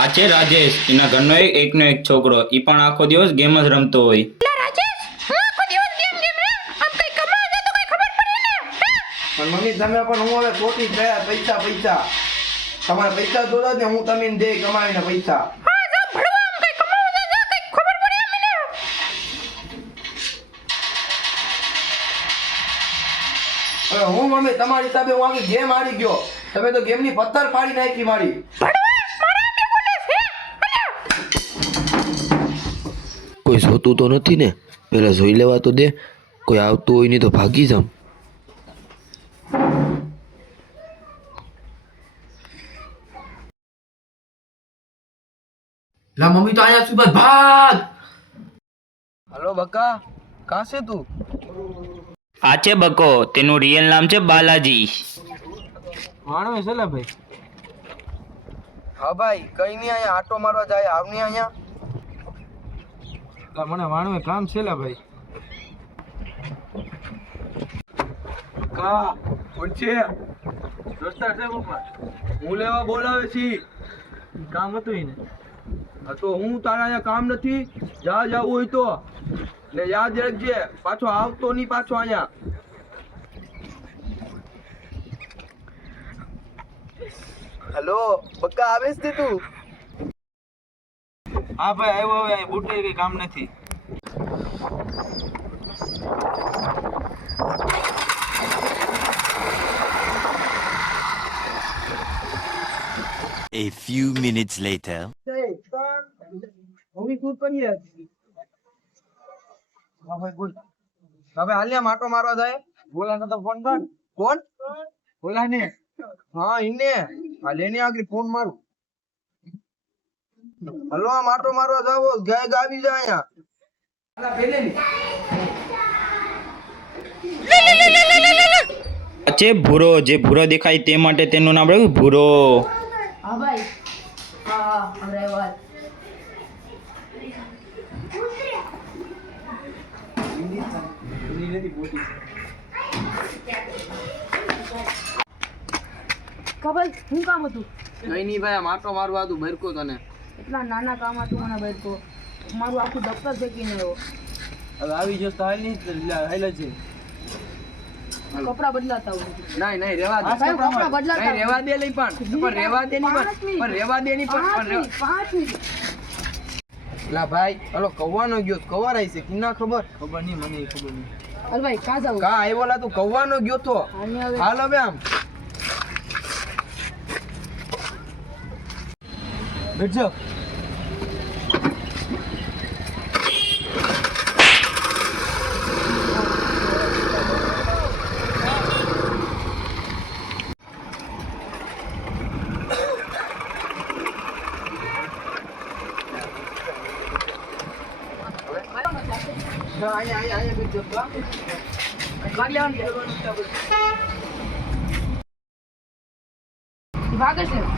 આ છે રાજેશ. એના ઘરનો એક એકનો એક છોકરો. એ પણ આખો દિવસ ગેમ જ રમતો હોય. પણ મમ્મી તમે પણ હું હવે ખોટી જ ગયા પૈસા પૈસા. તમારા પૈસા જોતા ને હું તમને દે કમાવીને પૈસા. હું મમ્મી તમારી હિસાબે હું આખી ગેમ હારી ગયો. તમે તો ગેમની પથ્થર ફાડી નાખી મારી. કોઈ જોતું તો નથી ને? પહેલાં જોઈ લેવા તો દે. કોઈ આવતું હોય નહીં તો ભાગી જામ લા મમ્મી તો આયા સુબહ ભાગ! હલો બકા કાં છે તું? આ છે બકો તેનું રિયલ નામ છે બાલાજી. માણવે છે ભાઈ? હા ભાઈ કઈ નહીં અહીંયા આટો મારવા જાય આવની અહીંયા. મને વાણવે કામ છે લા ભાઈ. કા, કોણ છે? દોસ્તાર છે પપ્પા. હું લેવા બોલાવે છી. કામ હતું એને. તો હું તારા અહીંયા કામ નથી. જા જવું હોય તો. ને યાદ રાખજે, પાછો આવતો નહીં પાછો અહીંયા. હેલો બક્કા આવે છે તું? હા ભાઈ આવ્યો હવે બુટે કઈ કામ નથી. A few minutes later. બોલ. હવે હાલ્યા માટો મારવા જાય. બોલાને તો ફોન કર. કોણ? બોલા ને હા ઇને હાલ એની આગળ ફોન મારું. હલો આ માટો મારવા જાવો. ગાય ગાવી જાય અહીંયા. છે ભૂરો જે ભૂરો દેખાય તે માટે તેનું નામ રહ્યું ભૂરો. હા ભાઈ. હા હા કામ હતું? નહીં નહીં ભાઈ આ માટો મારવા હતું ભરકો તને. એટલા નાના કામ હતું મને બેઠકો મારું આખું દફતર ફેંકીને આવ્યો હવે આવી જશે તો હાલ નહીં હાલ છે. કપડા બદલાતા હોય. નહીં નહીં રેવા દે. કપડા બદલાતા નહીં રેવા દે નહીં પણ. પણ રેવા દે નહીં પણ. પણ રેવા દે નહીં પણ. પાંચ પણ મિનિટ પાંચ મિનિટ. લા ભાઈ હલો કવાનો ગયો કવા રહી છે. કિના ખબર? ખબર નહીં મને ખબર નહીં. અરે ભાઈ કા જાવ? કા આવ્યો લા તું? કવાનો ગયો તો. હાલ હવે હાલ હવે આમ બેઠજો અહીંયા અહીંયા અહીંયા બેઠો તો ભાગ લેવાનું ભાગે છે લા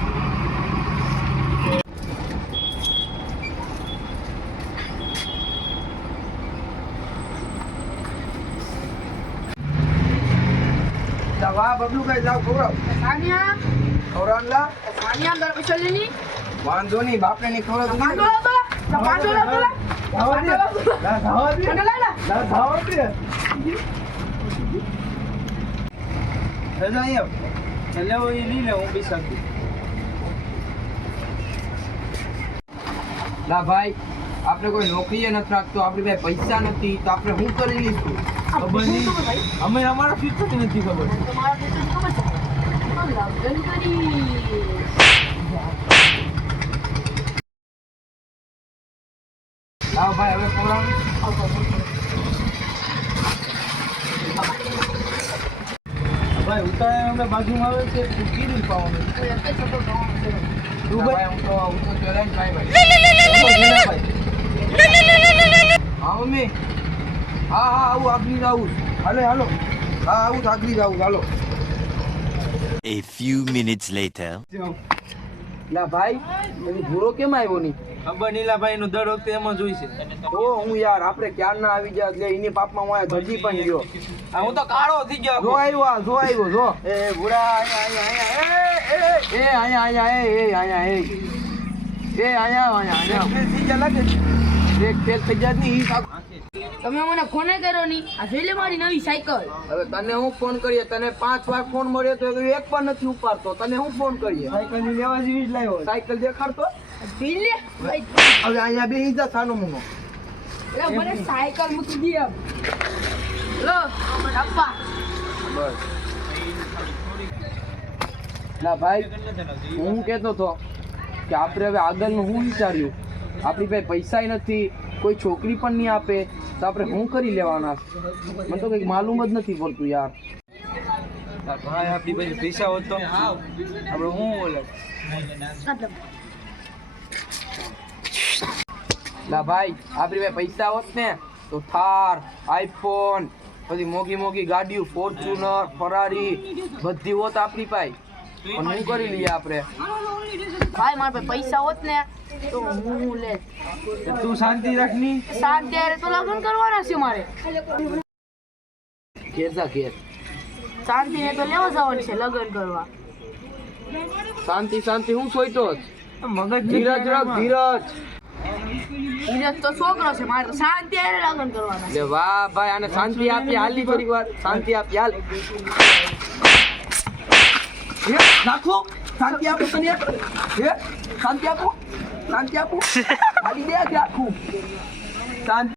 બબલું કઈ લાવ ખવડાવ. સાનિયા? ખવડાવ લા. સાનિયા અંદર પૈસા લેની વાંધો નહીં બાપને નહીં ખવડાવ તો પાંચો લો તો પાંચો લો તો ધાવા દે લા ધાવા દે. અને લા. ધાવા દે. રજા અહીંયા. એ લઈ લે હું બી શકું. લા ભાઈ. આપણે કોઈ નોકરીએ નથી રાખતો આપણી પાસે પૈસા નથી તો આપણે શું કરી લઈશું? ખબર નહીં. અમે અમારા ફ્યુચર નથી ખબર. લાવ ભાઈ હવે ખવડાવ. ભાઈ ઉતારે અમે બાજુમાં આવે છે કીધું પાવાનું. છે. તું હું ભાઈ ભાઈ મમ્મી હા હા આવું આગલી આવું હાલે હાલો. હા આવું આગલી આવું હાલો. A few minutes later. લા ભાઈ એની ભૂરો કેમ આવ્યો નહીં? ખબર નહીં લા ભાઈ નું દર વખતે એમ જ હોય છે. તો હું યાર આપણે ક્યાર ના આવી ગયા એટલે એની પાપમાં હું અહીંયા ધજી પણ ગયો. હું તો કાળો થઈ ગયો. જો આવ્યો આ જો આવ્યો જો. એ ભૂરા અહીંયા અહીંયા અહીંયા. એ અહીંયા અહીંયા એ એ અહીંયા એ એ અહીંયા અહીંયા અહીંયા. અહીંયા બીજા લાગે બ્રેક ફેલ થઈ ને ઈ સાક- તમે મને ફોને કર્યો નહીં. આ જોઈ લે મારી નવી સાયકલ હવે તને હું ફોન કરીએ? તને પાંચ વાર ફોન મળ્યો તો એક પણ નથી ઉપાડતો. તને હું ફોન કરીએ? સાયકલની લેવા જેવી જ લાવ્યો સાયકલ દેખાડતો? બિલે હવે અહીંયા બે ઈજા સાનો મુનો. એટલે મને સાયકલ મૂકી દી એમ. લો અપ્પા બસ. ના ભાઈ હું કહેતો તો કે આપણે હવે આગળનું હું વિચાર્યું? આપણી પાસે પૈસા નથી કોઈ છોકરી પણ નહીં આપે તો આપણે શું કરી લેવાના? મને તો કંઈક માલુમ જ નથી પડતું યાર. ભાઈ આપણી પાસે પૈસા હોત તો? આપણે હું બોલે ના ભાઈ આપણી પાસે પૈસા હોત ને તો થાર આઈફોન પછી મોઘી મોઘી ગાડીઓ ફોર્ચ્યુનર ફરારી બધી હોત આપણી પાસે. પણ હું કરી લઈએ આપણે. ભાઈ મારા પાસે પૈસા હોત ને તો હું લે. તું શાંતિ રાખની. શાંતિ ત્યારે તો લગ્ન કરવાના છે મારે. ઘેર જા ઘેર. શાંતિ ને તો લેવા જવાનું છે લગ્ન કરવા. શાંતિ શાંતિ હું સોઈતો જ. મગજ ધીરજ રાખ ધીરજ. ધીરજ તો છોકરો છે મારે શાંતિ લગ્ન કરવાના લે વાહ ભાઈ આને શાંતિ આપી હાલી થોડીક વાર. શાંતિ આપી હાલ. હે નાખો. શાંતિ આપો તને હે શાંતિ આપો. શાંતિ આપો. હાલી દે કે આખું શાંતિ.